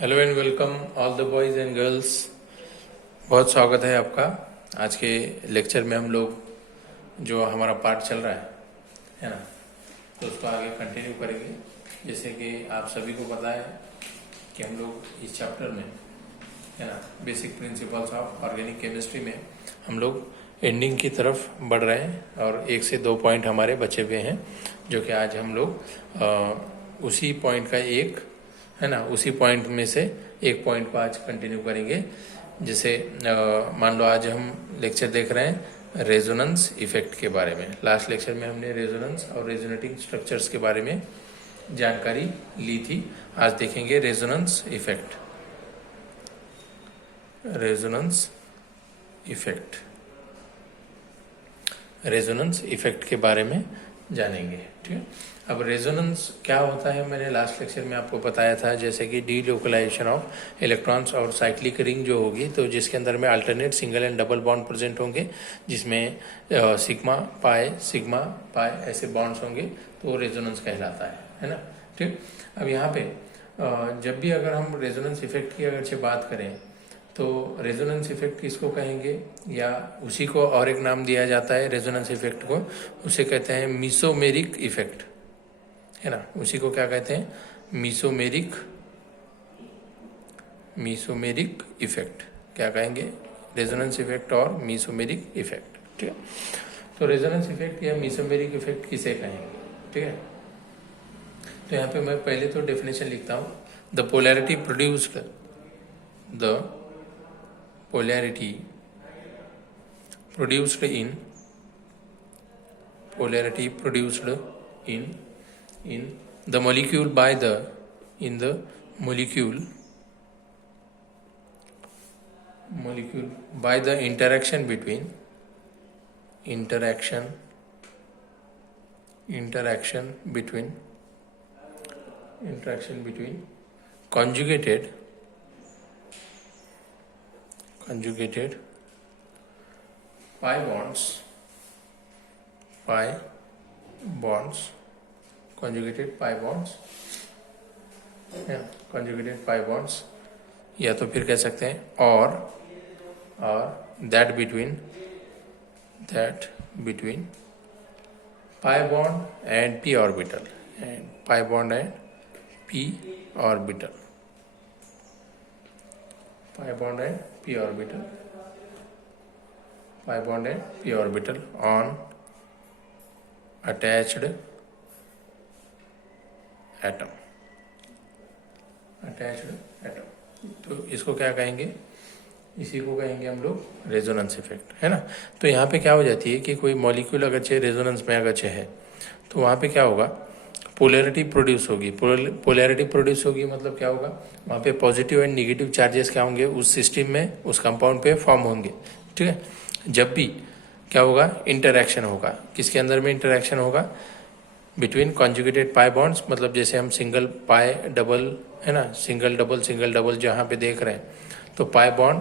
Hello and welcome all the boys and girls. बहुत स्वागत है आपका। आज के लेक्चर में हम लोग जो हमारा पार्ट चल रहा है ना, तो उसको आगे कंटिन्यू करेंगे। जैसे कि आप सभी को पता है कि हम लोग इस चैप्टर में है ना, basic principles of organic chemistry में हम लोग एंडिंग की तरफ बढ़ रहे हैं और 1 से 2 पॉइंट हमारे बचे हुए हैं, जो कि आज हम लोग उसी पॉइंट का एक है ना, उसी पॉइंट में से एक पॉइंट को आज कंटिन्यू करेंगे। जैसे मान लो आज हम लेक्चर देख रहे हैं रेजोनेंस इफेक्ट के बारे में। लास्ट लेक्चर में हमने रेजोनेंस और रेजोनेटिंग स्ट्रक्चर्स के बारे में जानकारी ली थी। आज देखेंगे resonance effect. Resonance effect, resonance effect के बारे में जानेंगे। ठीक है, अब रेजोनेंस क्या होता है मैंने लास्ट लेक्चर में आपको बताया था। जैसे कि डीलोकलाइजेशन ऑफ इलेक्ट्रॉन्स और साइक्लिक रिंग जो होगी, तो जिसके अंदर में alternate single and double bond present होंगे, जिसमें सिग्मा पाई ऐसे बॉन्ड्स होंगे, तो रेजोनेंस कहलाता है ना। ठीक, अब यहाँ पे जब भी अगर हम रेजोनेंस इफेक्ट की अगर बात करें तो रेजोनेंस इफेक्ट किसको कहेंगे, या उसी को और एक नाम दिया जाता है रेजोनेंस इफेक्ट को, उसे कहते हैं मीसोमेरिक इफेक्ट, है ना। उसी को क्या कहते हैं, मीसोमेरिक इफेक्ट क्या कहेंगे, रेजोनेंस इफेक्ट और मीसोमेरिक इफेक्ट। ठीक है, तो रेजोनेंस इफेक्ट या मीसोमेरिक इफेक्ट किसे कहेंगे। ठीक है, तो यहाँ पे मैं पहले तो डेफिनेशन लिखता हूँ। The polarity produced in the molecule by the interaction between conjugated pi bonds, या तो फिर कह सकते हैं और that between pi bond and P orbital, on attached atom. तो इसको क्या कहेंगे, इसी को कहेंगे हम लोग रेजोनेंस इफेक्ट, है ना। तो यहाँ पे क्या हो जाती है कि कोई मॉलिक्यूल अगर रेजोनेंस में अगर है, तो वहाँ पे क्या होगा, पोलैरिटी प्रोड्यूस होगी। पोलैरिटी प्रोड्यूस होगी मतलब क्या होगा, वहाँ पे पॉजिटिव एंड निगेटिव चार्जेस क्या होंगे, उस सिस्टम में, उस कंपाउंड पे फॉर्म होंगे। ठीक है, जब भी क्या होगा, इंटरैक्शन होगा, किसके अंदर में इंटरैक्शन होगा, बिटवीन कॉन्जुगेटेड पाई बॉन्ड्स, मतलब जैसे हम सिंगल पाई डबल, है ना, सिंगल डबल जहाँ पे देख रहे हैं, तो पाई बॉन्ड,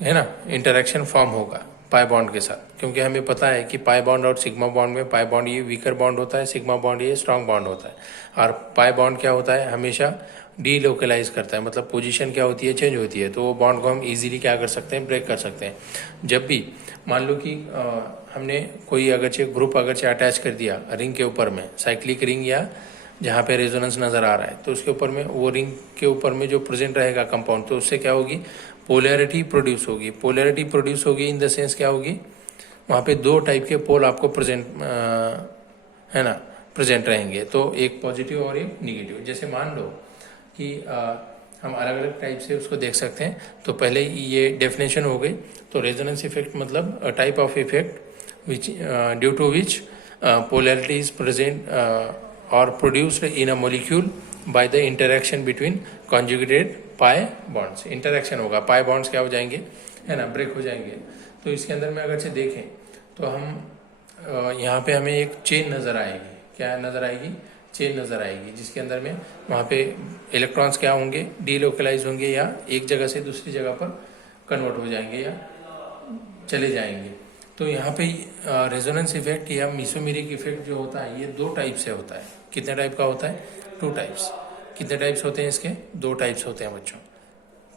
है ना, इंटरैक्शन फॉर्म होगा पाई बॉन्ड के साथ। क्योंकि हमें पता है कि पाई बॉन्ड और सिग्मा बॉन्ड में, पाई बॉन्ड ये वीकर बॉन्ड होता है, सिग्मा बॉन्ड ये स्ट्रॉन्ग बॉन्ड होता है। और पाई बॉन्ड क्या होता है, हमेशा डीलोकलाइज करता है, मतलब पोजीशन क्या होती है, चेंज होती है। तो वो बॉन्ड को हम इजीली क्या कर सकते हैं, ब्रेक कर सकते हैं। जब भी मान लो कि हमने कोई अगरचे ग्रुप अगरचे अटैच कर दिया रिंग के ऊपर में, साइक्लिक रिंग या जहाँ पे रेजोनेंस नज़र आ रहा है, तो उसके ऊपर में, वो रिंग के ऊपर में जो प्रेजेंट रहेगा कंपाउंड, तो उससे क्या होगी, पोलैरिटी प्रोड्यूस होगी। इन द सेंस क्या होगी, वहाँ पे 2 टाइप के पोल आपको प्रेजेंट रहेंगे, तो एक पॉजिटिव और एक निगेटिव। जैसे मान लो कि हम अलग अलग टाइप से उसको देख सकते हैं। तो पहले ये डेफिनेशन हो गई। तो रेजोनेंस इफेक्ट मतलब a type of effect which due to which polarity is present or produced in a molecule by the interaction between conjugated pi bonds। Interaction होगा, पाई बॉन्ड्स क्या हो जाएंगे, है ना, ब्रेक हो जाएंगे। तो इसके अंदर में अगर से देखें तो हम यहाँ पे हमें एक चेन नज़र आएगी। क्या नज़र आएगी, चेन नज़र आएगी, जिसके अंदर में वहाँ पे इलेक्ट्रॉन्स क्या होंगे, डीलोकलाइज होंगे, या एक जगह से दूसरी जगह पर कन्वर्ट हो जाएंगे या चले जाएंगे। तो यहाँ पे रेजोनेंस इफेक्ट या मीसोमेरिक इफेक्ट जो होता है, ये 2 टाइप से होता है। कितने टाइप का होता है, 2 टाइप्स। कितने टाइप्स होते हैं इसके? 2 टाइप्स होते हैं बच्चों।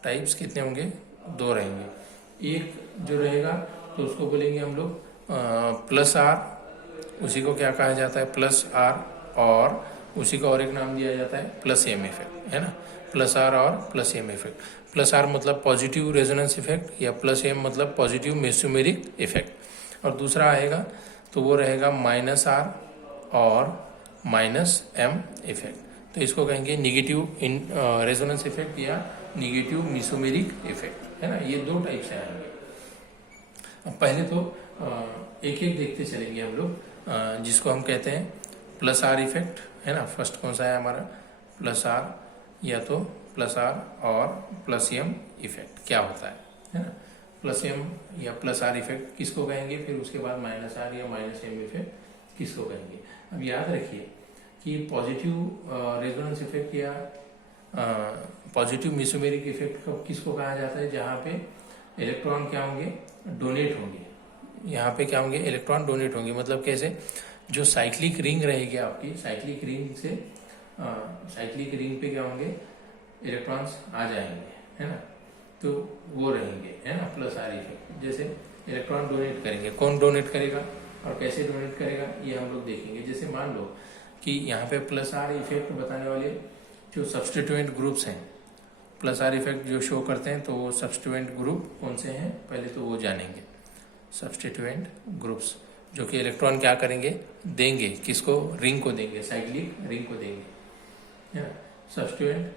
टाइप्स कितने होंगे? 2 रहेंगे। एक जो रहेगा तो उसको बोलेंगे हम लोग प्लस आर, उसी को क्या कहा जाता है? प्लस आर, और उसी का और एक नाम दिया जाता है प्लस एम इफेक्ट, है ना। प्लस आर और plus M effect. Plus R मतलब पॉजिटिव रेजोनेंस इफेक्ट, या प्लस एम मतलब पॉजिटिव मेसोमेरिक इफेक्ट। और दूसरा आएगा तो वो रहेगा माइनस आर और माइनस एम इफेक्ट। तो इसको कहेंगे निगेटिव रेजोनेंस इफेक्ट या निगेटिव मेसोमेरिक इफेक्ट, है ना। ये 2 टाइप से आएंगे। अब पहले तो एक एक देखते चलेंगे हम लोग, जिसको हम कहते हैं प्लस आर इफेक्ट, है ना। फर्स्ट कौन सा है हमारा? प्लस आर, या तो प्लस आर और प्लस एम इफेक्ट क्या होता है ना। प्लस एम या प्लस आर इफेक्ट किसको कहेंगे? फिर उसके बाद माइनस आर या माइनस एम इफेक्ट किसको कहेंगे? अब याद रखिए कि पॉजिटिव रेजोनेंस इफेक्ट या पॉजिटिव मेसोमेरिक इफेक्ट किसको कहा जाता है? जहाँ पे इलेक्ट्रॉन क्या होंगे? डोनेट होंगे। यहाँ पे क्या होंगे? इलेक्ट्रॉन डोनेट होंगे। मतलब कैसे? जो साइक्लिक रिंग रहेगी आपकी, साइक्लिक रिंग से साइक्लिक रिंग पे क्या होंगे? इलेक्ट्रॉन्स आ जाएंगे, है ना। तो वो रहेंगे, है ना, प्लस आर इफेक्ट। जैसे इलेक्ट्रॉन डोनेट करेंगे, कौन डोनेट करेगा और कैसे डोनेट करेगा ये हम लोग देखेंगे। जैसे मान लो कि यहाँ पे प्लस आर इफेक्ट बताने वाले जो सब्स्टिट्यूएंट ग्रुप्स हैं, प्लस आर इफेक्ट जो शो करते हैं, तो वो सब्स्टिट्यूएंट ग्रुप कौन से हैं पहले तो वो जानेंगे। सब्स्टिट्यूएंट ग्रुप्स जो कि इलेक्ट्रॉन क्या करेंगे? देंगे किसको? रिंग को देंगे, साइक्लिक रिंग को देंगे, है ना। सब्स्टिट्यूएंट,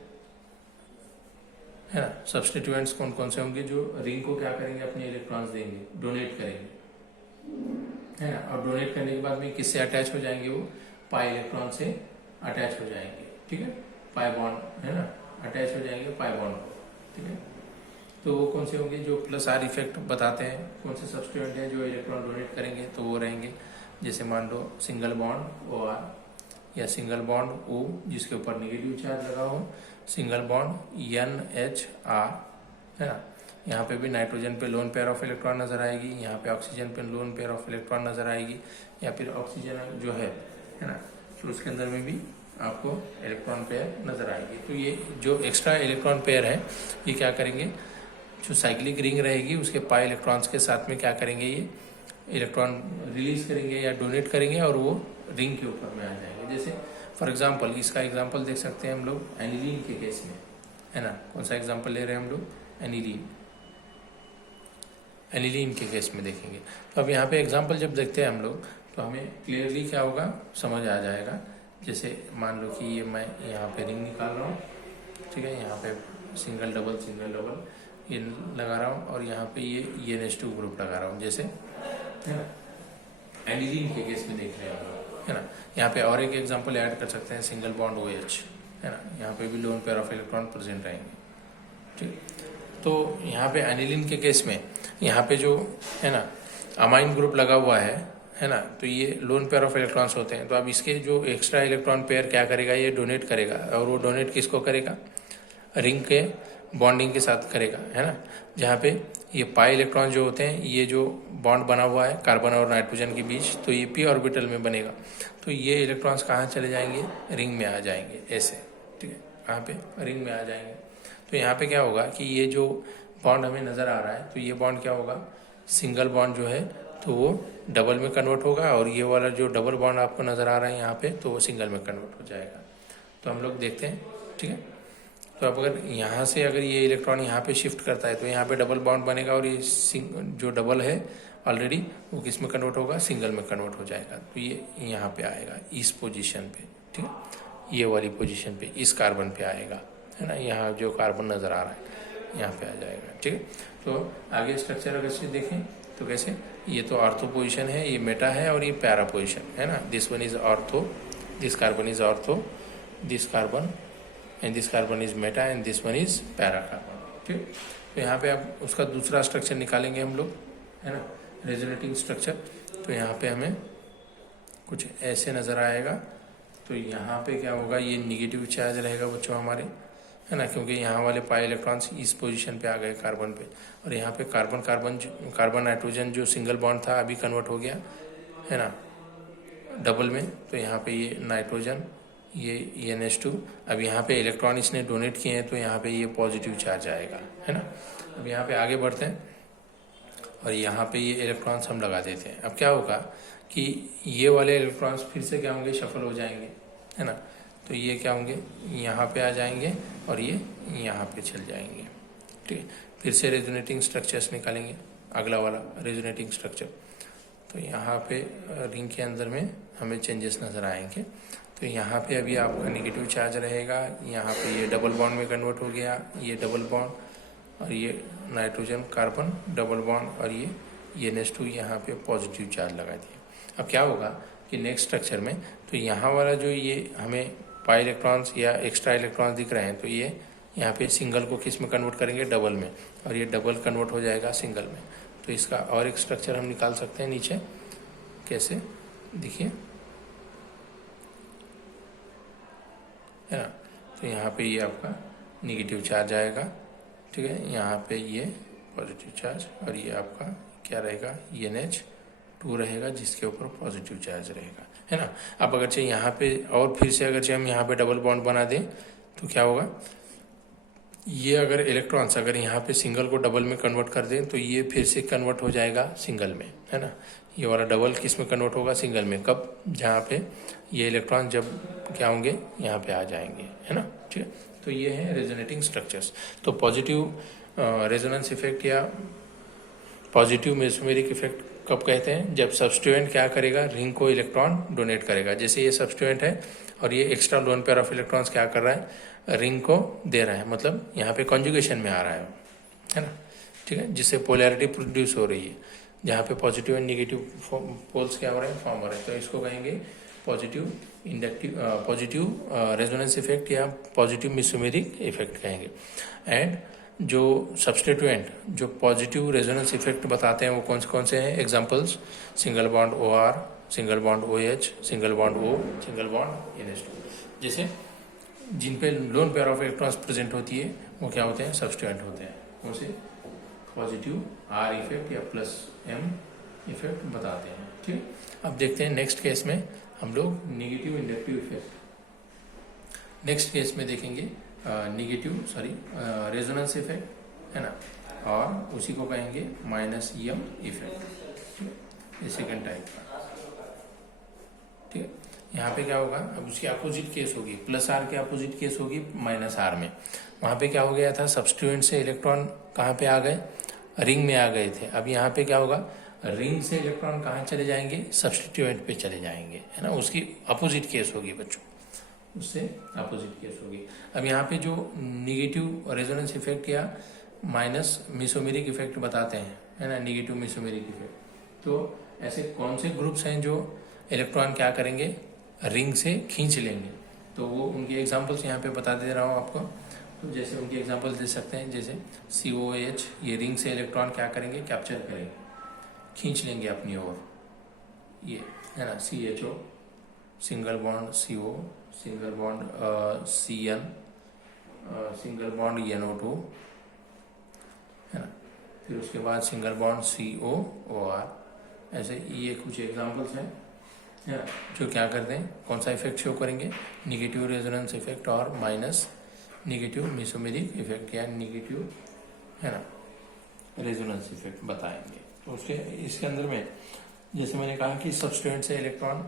है ना। सब्स्टिट्यूएंट्स कौन कौन से होंगे? जो रिंग को क्या करेंगे? अपने इलेक्ट्रॉन्स देंगे, डोनेट करेंगे, है ना। और डोनेट करने के बाद में किससे अटैच हो जाएंगे? वो पाई इलेक्ट्रॉन से अटैच हो जाएंगे, ठीक है। पाई बॉन्ड, है ना, अटैच हो जाएंगे पाई बॉन्ड को, ठीक है। तो वो कौन से होंगे? जो प्लस आर इफेक्ट बताते हैं, कौन से सब्स्टिट्यूएंट हैं जो इलेक्ट्रॉन डोनेट करेंगे, तो वो रहेंगे जैसे मान लो सिंगल बॉन्ड ओ आर, या सिंगल बॉन्ड ओ जिसके ऊपर नेगेटिव चार्ज लगा हो, single bond N H R, है ना। यहाँ पे भी नाइट्रोजन पे लोन पेयर ऑफ इलेक्ट्रॉन नजर आएगी, यहाँ पे ऑक्सीजन पे लोन पेयर ऑफ इलेक्ट्रॉन नजर आएगी, या फिर ऑक्सीजन जो है ना, तो उसके अंदर में भी आपको इलेक्ट्रॉन पेयर नजर आएगी। तो ये जो एक्स्ट्रा इलेक्ट्रॉन पेयर है ये क्या करेंगे? जो साइक्लिक रिंग रहेगी उसके पाई इलेक्ट्रॉन्स के साथ में क्या करेंगे? ये इलेक्ट्रॉन रिलीज करेंगे या डोनेट करेंगे और वो रिंग के ऊपर में आ जाएंगे। जैसे फॉर एग्जांपल, इसका एग्जांपल देख सकते हैं हम लोग एनिलीन के केस में, है ना। कौन सा एग्जांपल ले रहे हैं हम लोग? एनिलीन। एनिलीन के केस में देखेंगे। तो अब यहाँ पे एग्जांपल जब देखते हैं हम लोग तो हमें क्लियरली क्या होगा? समझ आ जाएगा। जैसे मान लो कि ये मैं यहाँ पे रिंग निकाल रहा हूँ, ठीक है। यहाँ पे सिंगल डबल ये लगा रहा हूँ, और यहाँ पे ये NH2 ग्रुप लगा रहा हूँ, जैसे, है ना। एनिलीन के केस में देख रहे हैं हम लोग, है ना। यहाँ पे और एक एग्जांपल ऐड कर सकते हैं, सिंगल बॉन्ड OH, है ना। यहाँ पे भी lone pair of electron present रहेंगे, ठीक। तो यहाँ पे एनिलीन के केस में यहाँ पे जो है ना अमाइन ग्रुप लगा हुआ है ना, तो ये लोन पेयर ऑफ इलेक्ट्रॉन्स होते हैं। तो अब इसके जो एक्स्ट्रा इलेक्ट्रॉन पेयर क्या करेगा? ये डोनेट करेगा, और वो डोनेट किसको करेगा? रिंग के बॉन्डिंग के साथ करेगा, है ना। जहाँ पे ये पाई इलेक्ट्रॉन जो होते हैं, ये जो बॉन्ड बना हुआ है कार्बन और नाइट्रोजन के बीच, तो ये p ऑर्बिटल में बनेगा। तो ये इलेक्ट्रॉन्स कहाँ चले जाएंगे? रिंग में आ जाएंगे, ऐसे, ठीक है। कहाँ पे? रिंग में आ जाएंगे। तो यहाँ पे क्या होगा कि ये जो बॉन्ड हमें नज़र आ रहा है, तो ये बॉन्ड क्या होगा? सिंगल बॉन्ड जो है तो वो डबल में कन्वर्ट होगा, और ये वाला जो डबल बॉन्ड आपको नज़र आ रहा है यहाँ पे, तो वो सिंगल में कन्वर्ट हो जाएगा। तो हम लोग देखते हैं, ठीक है। तो अब अगर यहाँ से अगर ये इलेक्ट्रॉन यहाँ पे शिफ्ट करता है तो यहाँ पे डबल बॉन्ड बनेगा, और ये जो डबल है ऑलरेडी वो किस में कन्वर्ट होगा? सिंगल में कन्वर्ट हो जाएगा। तो ये यहाँ पे आएगा इस पोजीशन पे, ठीक है। ये वाली पोजीशन पे इस कार्बन पे आएगा, है ना। यहाँ जो कार्बन नज़र आ रहा है यहाँ पे आ जाएगा, ठीक है। तो आगे स्ट्रक्चर अगर से देखें तो कैसे? ये तो ऑर्थो पोजीशन है, ये मेटा है, और ये पैरा पोजीशन है ना। This one is ortho, this carbon is ortho, this carbon and this carbon is Meta, and this one is para carbon, ठीक। तो यहाँ पे अब उसका दूसरा स्ट्रक्चर निकालेंगे हम लोग, है ना, रेजोनेटिंग स्ट्रक्चर। तो यहाँ पे हमें कुछ ऐसे नज़र आएगा। तो यहाँ पे क्या होगा? ये निगेटिव चार्ज रहेगा बच्चों हमारे, है ना, क्योंकि यहाँ वाले पाई इलेक्ट्रॉन्स इस पोजीशन पे आ गए कार्बन पे, और यहाँ पे कार्बन नाइट्रोजन जो सिंगल बॉन्ड था अभी कन्वर्ट हो गया, है ना, डबल में। तो यहाँ पे ये नाइट्रोजन ये NH2। अब यहाँ पे इलेक्ट्रॉन इसने डोनेट किए हैं तो यहाँ पे ये पॉजिटिव चार्ज आएगा, है ना। अब यहाँ पे आगे बढ़ते हैं और यहाँ पे ये इलेक्ट्रॉन्स हम लगा देते हैं। अब क्या होगा कि ये वाले इलेक्ट्रॉन्स फिर से क्या होंगे, शफल हो जाएंगे, है ना। तो ये क्या होंगे, यहाँ पे आ जाएंगे और ये यहाँ पे चल जाएंगे, ठीक है। फिर से रेजोनेटिंग स्ट्रक्चर्स निकालेंगे, अगला वाला रेजोनेटिंग स्ट्रक्चर। तो यहाँ पे रिंग के अंदर में हमें चेंजेस नज़र आएंगे। तो यहाँ पे अभी आपका नेगेटिव चार्ज रहेगा, यहाँ पे ये डबल बॉन्ड में कन्वर्ट हो गया, ये डबल बॉन्ड और ये नाइट्रोजन कार्बन डबल बॉन्ड और ये NH2 यहाँ पे पॉजिटिव चार्ज लगा दिया। अब क्या होगा कि नेक्स्ट स्ट्रक्चर में तो यहाँ वाला जो ये हमें पाई इलेक्ट्रॉन्स या एक्स्ट्रा इलेक्ट्रॉन्स दिख रहे हैं, तो ये यहाँ पे सिंगल को किस में कन्वर्ट करेंगे, डबल में, और ये डबल कन्वर्ट हो जाएगा सिंगल में। तो इसका और एक स्ट्रक्चर हम निकाल सकते हैं नीचे, कैसे, देखिए, है ना। तो यहाँ पे ये आपका निगेटिव चार्ज आएगा, ठीक है, यहाँ पे ये पॉजिटिव चार्ज और ये आपका क्या रहेगा, NH2 रहेगा जिसके ऊपर पॉजिटिव चार्ज रहेगा, है ना। अब अगर चाहिए यहाँ पे और फिर से अगर चाहिए हम यहाँ पे डबल बॉन्ड बना दें तो क्या होगा, ये अगर इलेक्ट्रॉन्स अगर यहाँ पे सिंगल को डबल में कन्वर्ट कर दें तो ये फिर से कन्वर्ट हो जाएगा सिंगल में, है ना। ये वाला डबल किस में कन्वर्ट होगा, सिंगल में। कब, जहाँ पे ये इलेक्ट्रॉन जब क्या होंगे, यहाँ पे आ जाएंगे, है ना, ठीक है। तो ये है रेजोनेटिंग स्ट्रक्चर्स। तो पॉजिटिव रेजोनेंस इफेक्ट या पॉजिटिव मेसोमेरिक इफेक्ट कब कहते हैं, जब सब्स्टिट्यूएंट क्या करेगा, रिंग को इलेक्ट्रॉन डोनेट करेगा। जैसे ये सब्स्टिट्यूएंट है और ये extra lone pair of electrons क्या कर रहा है, रिंग को दे रहा है, मतलब यहाँ पे कॉन्जुगेशन में आ रहा है ना, ठीक है, जिससे पोलैरिटी प्रोड्यूस हो रही है, जहाँ पे पॉजिटिव एंड निगेटिव पोल्स क्या हो रहे हैं, फॉर्म हो रहे हैं। तो इसको कहेंगे positive inductive positive resonance effect या पॉजिटिव मेसोमेरिक इफेक्ट कहेंगे। एंड जो सब्स्टिट्यूएंट जो पॉजिटिव रेजोनेंस इफेक्ट बताते हैं वो कौन से हैं, examples, single bond OR, single bond OH, single bond O, single bond NH2। जैसे जिन पे lone pair of electrons present होती है वो क्या होते हैं, सब्स्टिट्यूएंट होते हैं। उनसे पॉजिटिव R इफेक्ट या प्लस M इफेक्ट बताते हैं, ठीक है। अब देखते हैं नेक्स्ट केस में हम लोग negative inductive effect. Next case में देखेंगे रेजोनेंस इफेक्ट, है ना, और उसी को कहेंगे -M इफेक्ट, ठीक है, ये सेकेंड टाइप का, ठीक है। यहाँ पे क्या होगा, अब उसकी अपोजिट केस होगी, +R के अपोजिट केस होगी -R में। वहाँ पे क्या हो गया था, सब्स्टिट्यूएंट से इलेक्ट्रॉन कहाँ पे आ गए, रिंग में आ गए थे। अब यहाँ पे क्या होगा, रिंग से इलेक्ट्रॉन कहाँ चले जाएंगे, सब्स्टिट्यूएंट पे चले जाएंगे, है ना, उसकी अपोजिट केस होगी बच्चों, उससे अपोजिट केस होगी। अब यहाँ पे जो निगेटिव रेजोनेंस इफेक्ट या माइनस मेसोमेरिक इफेक्ट बताते हैं, है ना, निगेटिव मेसोमेरिक इफेक्ट, तो ऐसे कौन से ग्रुप्स हैं जो इलेक्ट्रॉन क्या करेंगे, रिंग से खींच लेंगे। तो वो उनके एग्जांपल्स यहाँ पे बता दे रहा हूँ आपको। तो जैसे उनके एग्जांपल्स दे सकते हैं, जैसे COH, ये रिंग से इलेक्ट्रॉन क्या करेंगे, कैप्चर करेंगे, खींच लेंगे अपनी ओर, ये है ना, CHO, single bond CO, single bond CN, single bond NO2, है ना, फिर उसके बाद सिंगल बॉन्ड COOR। ऐसे ये कुछ एग्जांपल्स हैं, है ना, जो क्या करते हैं, कौन सा इफेक्ट शो करेंगे, निगेटिव रेजोनेंस इफेक्ट और माइनस निगेटिव मेसोमेरिक इफेक्ट या निगेटिव, है ना, रेजोनेंस इफेक्ट बताएंगे। तो उसके इसके अंदर में जैसे मैंने कहा कि सब्स्टिट्यूएंट से इलेक्ट्रॉन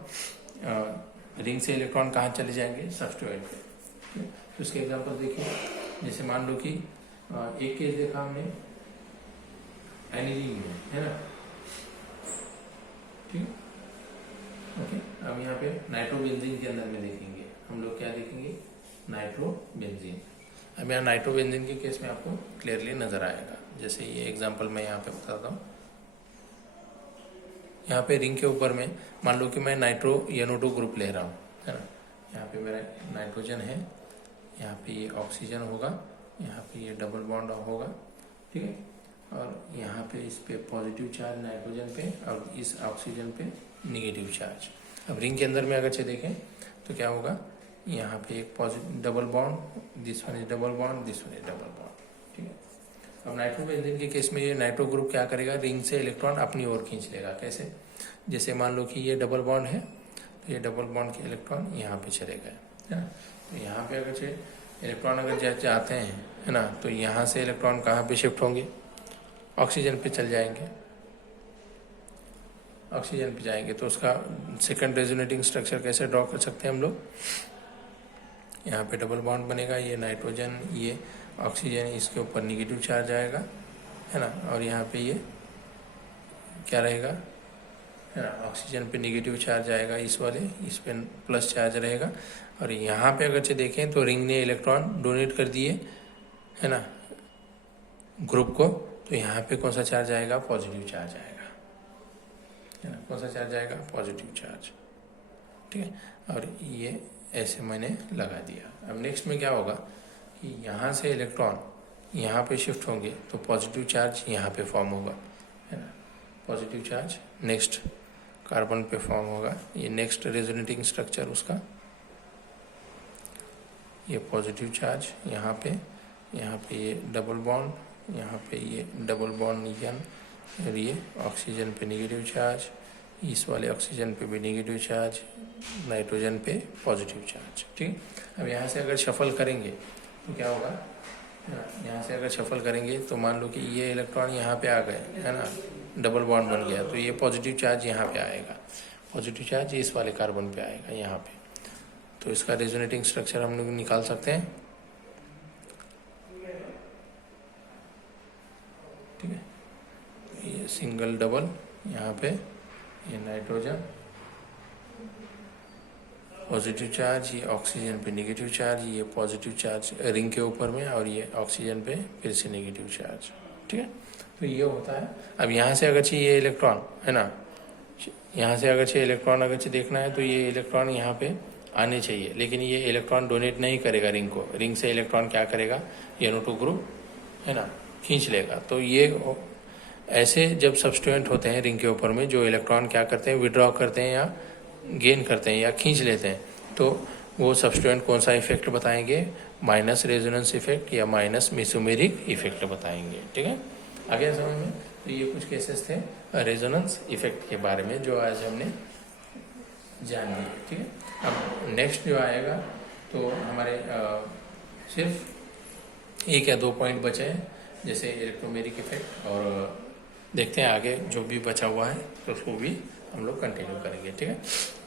रिंग से इलेक्ट्रॉन कहाँ चले जाएंगे, सब्स्टिट्यूएंट पे। तो उसके एग्जांपल देखिए, जैसे मान लो कि एक केस देखा हमने एनिलीन में, है ना, ठीक है। ओके, अब यहाँ पे नाइट्रोबेंजीन के अंदर में देखेंगे हम लोग, क्या देखेंगे, नाइट्रोबेंजीन। अब यहाँ नाइट्रोबेंजीन के केस में आपको क्लियरली नजर आएगा। जैसे ये एग्जांपल मैं यहाँ पे बताता हूँ, यहाँ पे रिंग के ऊपर में मान लो कि मैं नाइट्रो NO2 ग्रुप ले रहा हूँ, है ना, यहाँ पे मेरा नाइट्रोजन है, यहाँ पे ये ऑक्सीजन होगा, यहाँ पे ये डबल बॉन्ड होगा, ठीक है, और यहाँ पे इस पे पॉजिटिव चार्ज नाइट्रोजन पे और इस ऑक्सीजन पे निगेटिव चार्ज। अब रिंग के अंदर में अगर से देखें तो क्या होगा, यहाँ पे एक positive double bond, this one is double bond, this one is double bond, ठीक है। अब नाइट्रोबेंजीन के केस में ये नाइट्रो ग्रुप क्या करेगा, रिंग से इलेक्ट्रॉन अपनी ओर खींच लेगा। कैसे, जैसे मान लो कि ये डबल बॉन्ड है, तो ये डबल बॉन्ड के इलेक्ट्रॉन यहाँ पे चले गए, है ना। तो यहाँ पे अगर इलेक्ट्रॉन अगर जाते हैं, है ना, तो यहाँ से इलेक्ट्रॉन कहाँ पे शिफ्ट होंगे, ऑक्सीजन पे चल जाएंगे, ऑक्सीजन पे जाएंगे। तो उसका सेकंड रेजोनेटिंग स्ट्रक्चर कैसे ड्रॉ कर सकते हैं हम लोग, यहाँ पे डबल बॉन्ड बनेगा, ये नाइट्रोजन, ये ऑक्सीजन, इसके ऊपर निगेटिव चार्ज आएगा, है ना, और यहाँ पे ये क्या रहेगा, है ना, ऑक्सीजन पे निगेटिव चार्ज आएगा, इस पे प्लस चार्ज रहेगा। और यहाँ पे अगर देखें तो रिंग ने इलेक्ट्रॉन डोनेट कर दिए, है ना, ग्रुप को, तो यहाँ पे कौन सा चार्ज आएगा, पॉजिटिव चार्ज आएगा, है ना, कौन सा चार्ज आएगा, पॉजिटिव चार्ज, ठीक है। और ये ऐसे मैंने लगा दिया। अब नेक्स्ट में क्या होगा कि यहाँ से इलेक्ट्रॉन यहाँ पे शिफ्ट होंगे तो पॉजिटिव चार्ज यहाँ पे फॉर्म होगा, है ना, पॉजिटिव चार्ज नेक्स्ट कार्बन पे फॉर्म होगा। ये नेक्स्ट रेजोनेटिंग स्ट्रक्चर उसका, ये पॉजिटिव चार्ज यहाँ पे ये डबल बॉन्ड, यहाँ पे ये डबल बॉन्ड एन, और ये ऑक्सीजन पे निगेटिव चार्ज, इस वाले ऑक्सीजन पे भी निगेटिव चार्ज, नाइट्रोजन पे पॉजिटिव चार्ज, ठीक। अब यहाँ से अगर शफल करेंगे तो क्या होगा, यहाँ से अगर शफल करेंगे तो मान लो कि ये इलेक्ट्रॉन यहाँ पे आ गए, है ना, डबल बॉन्ड बन गया, तो ये पॉजिटिव चार्ज यहाँ पे आएगा, पॉजिटिव चार्ज इस वाले कार्बन पे आएगा यहाँ पे। तो इसका रेजोनेटिंग स्ट्रक्चर हम लोग निकाल सकते हैं, ठीक है। ये सिंगल डबल, यहाँ पे ये नाइट्रोजन पॉजिटिव चार्ज, ये ऑक्सीजन पे नेगेटिव चार्ज, ये पॉजिटिव चार्ज रिंग के ऊपर में, और ये ऑक्सीजन पे फिर से नेगेटिव चार्ज, ठीक है। तो ये होता है। अब यहाँ से अगर ये इलेक्ट्रॉन, है ना, यहाँ से अगर इलेक्ट्रॉन अगर देखना है तो ये इलेक्ट्रॉन यहाँ पे आने चाहिए, लेकिन ये इलेक्ट्रॉन डोनेट नहीं करेगा रिंग को, रिंग से इलेक्ट्रॉन क्या करेगा, NO2 ग्रुप, है ना, खींच लेगा। तो ये ऐसे जब सब्स्टिट्यूएंट होते हैं रिंग के ऊपर में, जो इलेक्ट्रॉन क्या करते हैं, विड्रॉ करते हैं या गेन करते हैं या खींच लेते हैं, तो वो सब्स्टिट्यूएंट कौन सा इफेक्ट बताएंगे, माइनस रेजोनेंस इफेक्ट या माइनस मेसोमेरिक इफेक्ट बताएंगे, ठीक है। आगे समझ में। तो ये कुछ केसेस थे रेजोनेंस इफेक्ट के बारे में जो आज हमने जान लिए, ठीक है। अब नेक्स्ट जो आएगा तो हमारे सिर्फ 1 या 2 पॉइंट बचे हैं, जैसे इलेक्ट्रोमेरिक इफेक्ट, और देखते हैं आगे जो भी बचा हुआ है तो उसको भी हम लोग कंटिन्यू करेंगे, ठीक है।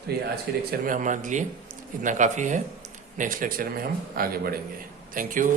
तो ये आज के लेक्चर में हमारे लिए इतना काफ़ी है, नेक्स्ट लेक्चर में हम आगे बढ़ेंगे। Thank you.